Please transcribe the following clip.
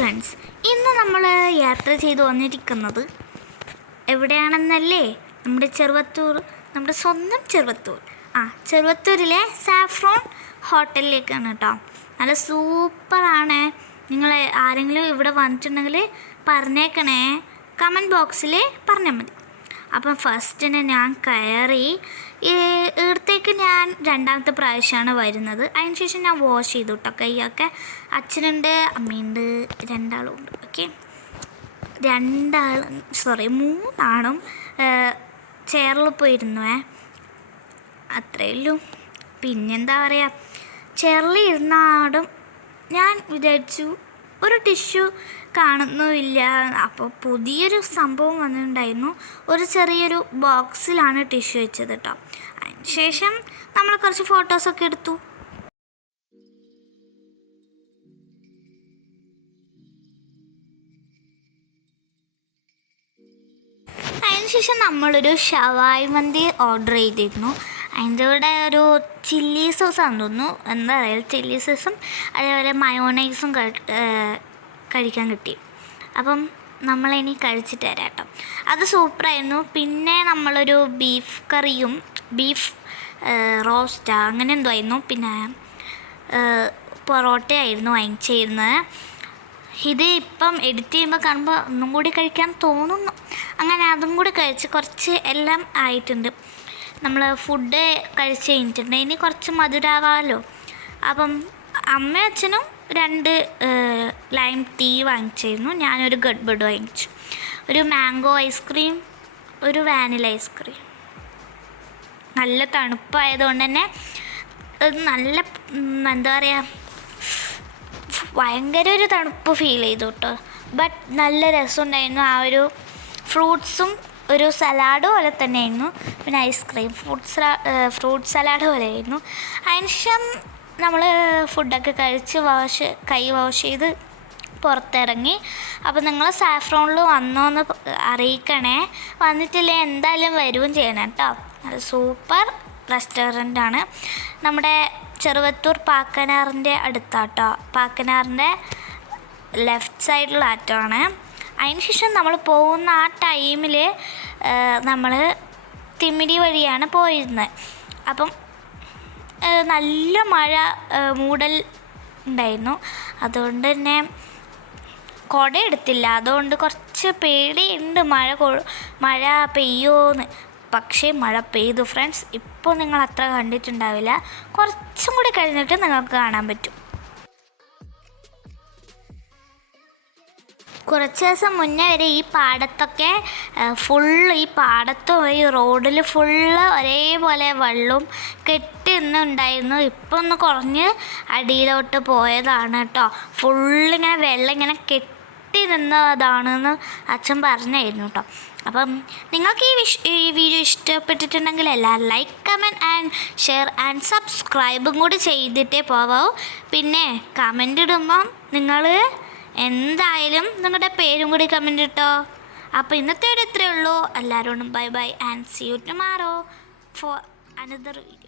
Friends, ഇന്ന് നമ്മൾ യാത്ര ചെയ്തു വന്നിരിക്കുന്നത് എവിടെയാണെന്നല്ലേ? നമ്മുടെ സ്വന്തം ചെറുവത്തൂർ. ചെറുവത്തൂരിലെ സാഫ്രോൺ ഹോട്ടലിലേക്കാണ് കേട്ടോ. നല്ല സൂപ്പറാണ്. നിങ്ങൾ ആരെങ്കിലും ഇവിടെ വന്നിട്ടുണ്ടെങ്കിൽ പറഞ്ഞേക്കണേ, കമൻറ്റ് ബോക്സിൽ പറഞ്ഞാൽ മതി. അപ്പം ഫസ്റ്റിന് ഞാൻ കയറി. ഇവിടത്തേക്ക് ഞാൻ രണ്ടാമത്തെ പ്രാവശ്യമാണ് വരുന്നത്. അതിന് ശേഷം ഞാൻ വാഷ് ചെയ്തു കേട്ടോ കൈയൊക്കെ. അച്ഛനുണ്ട്, അമ്മയുണ്ട്, രണ്ടാളും ഉണ്ട്. ഓക്കെ, മൂന്നാളും ചെയറിൽ പോയിരുന്നുവേ. അത്രയേ ഉള്ളൂ. പിന്നെന്താ പറയുക, ചെയറിൽ ഇരുന്നാടും ഞാൻ വിചാരിച്ചു ഒരു ടിഷ്യൂ കാണുന്നുമില്ല. അപ്പോൾ പുതിയൊരു സംഭവം വന്നിട്ടുണ്ടായിരുന്നു. ഒരു ചെറിയൊരു ബോക്സിലാണ് ടിഷ്യൂ വെച്ചത് കേട്ടോ. അതിന് ശേഷം നമ്മൾ കുറച്ച് ഫോട്ടോസൊക്കെ എടുത്തു. അതിനുശേഷം നമ്മളൊരു ഷവായി മന്തി ഓർഡർ ചെയ്തിരുന്നു. അതിൻ്റെ കൂടെ ഒരു ചില്ലി സോസാണെന്ന് തോന്നുന്നു, എന്താ പറയുക, ചില്ലി സോസും അതേപോലെ മയോണൈസും കഴിക്കാൻ കിട്ടി. അപ്പം നമ്മളിനി കഴിച്ചിട്ട് തരാം കേട്ടോ. അത് സൂപ്പറായിരുന്നു. പിന്നെ നമ്മളൊരു ബീഫ് കറിയും ബീഫ് റോസ്റ്റാ അങ്ങനെ എന്തോ ആയിരുന്നു. പിന്നെ പൊറോട്ടയായിരുന്നു വാങ്ങിച്ചിരുന്നത്. ഇത് ഇപ്പം എഡിറ്റ് ചെയ്യുമ്പോൾ കാണുമ്പോൾ ഒന്നും കൂടി കഴിക്കാൻ തോന്നുന്നു. അങ്ങനെ അതും കൂടി കഴിച്ച് കുറച്ച് എല്ലാം ആയിട്ടുണ്ട്. നമ്മൾ ഫുഡ് കഴിച്ച് കഴിഞ്ഞിട്ടുണ്ട്. ഇനി കുറച്ച് മധുരമാവാമല്ലോ. അപ്പം അമ്മയും അച്ഛനും 2 ലൈം ടീ വാങ്ങിച്ചിരുന്നു. ഞാനൊരു ഗഡ്ബഡ് വാങ്ങിച്ചു. ഒരു മാംഗോ ഐസ്ക്രീം, ഒരു വാനില ഐസ്ക്രീം. നല്ല തണുപ്പായതുകൊണ്ട് തന്നെ നല്ല എന്താ പറയുക, ഭയങ്കര ഒരു തണുപ്പ് ഫീൽ ചെയ്തു കേട്ടോ. ബട്ട് നല്ല രസമുണ്ടായിരുന്നു. ആ ഒരു ഫ്രൂട്ട്സും ഒരു സലാഡ് പോലെ തന്നെയായിരുന്നു. പിന്നെ ഐസ്ക്രീം, ഫ്രൂട്ട് സലാഡ് പോലെ ആയിരുന്നു. അതിനുശേഷം നമ്മൾ ഫുഡൊക്കെ കഴിച്ച് കൈ വാഷ് ചെയ്ത് പുറത്തിറങ്ങി. അപ്പോൾ നിങ്ങൾ സാഫ്രോണിൽ വന്നോന്ന് അറിയിക്കണേ. വന്നിട്ടില്ലേ എന്തായാലും വരുകയും ചെയ്യണം കേട്ടോ. അത് സൂപ്പർ റെസ്റ്റോറൻ്റാണ്. നമ്മുടെ ചെറുവത്തൂർ പാക്കനാറിൻ്റെ അടുത്താട്ടോ. പാക്കനാറിൻ്റെ ലെഫ്റ്റ് സൈഡിലുള്ള ആറ്റമാണ്. അതിനുശേഷം നമ്മൾ പോകുന്ന ആ ടൈമിൽ നമ്മൾ തിമിരി വഴിയാണ് പോയിരുന്നത്. അപ്പം നല്ല മൂടൽ ഉണ്ടായിരുന്നു. അതുകൊണ്ട് തന്നെ കുട എടുത്തില്ല. അതുകൊണ്ട് കുറച്ച് പേടിയുണ്ട് മഴ പെയ്യുമോയെന്ന്. പക്ഷേ മഴ പെയ്തു ഫ്രണ്ട്സ്. ഇപ്പോൾ നിങ്ങൾ അത്ര കണ്ടിട്ടുണ്ടാവില്ല. കുറച്ചും കൂടി കഴിഞ്ഞിട്ട് നിങ്ങൾക്ക് കാണാൻ പറ്റും. കുറച്ച് ദിവസം മുന്നേ വരെ ഈ പാടത്തൊക്കെ ഈ പാടത്തും ഈ റോഡിൽ ഫുള്ള് ഒരേപോലെ വെള്ളവും കെട്ടി നിന്നുണ്ടായിരുന്നു. ഇപ്പം ഒന്ന് കുറഞ്ഞ് അടിയിലോട്ട് പോയതാണ് കേട്ടോ. ഫുള്ളിങ്ങനെ വെള്ളം ഇങ്ങനെ കെട്ടി നിന്നതാണെന്ന് അച്ഛൻ പറഞ്ഞായിരുന്നു കേട്ടോ. അപ്പം നിങ്ങൾക്ക് ഈ വീഡിയോ ഇഷ്ടപ്പെട്ടിട്ടുണ്ടെങ്കിൽ എല്ലാവരും like, comment and share and സബ്സ്ക്രൈബും കൂടി ചെയ്തിട്ടേ പോവാവൂ. പിന്നെ കമൻ്റ് ഇടുമ്പം നിങ്ങൾ എന്തായാലും നിങ്ങളുടെ പേരും കൂടി കമൻ്റ് ഇട്ടോ. അപ്പോൾ ഇന്നത്തെ ഇത്രയേ ഉള്ളൂ. എല്ലാവരോടും bye bye and see you tomorrow for another video.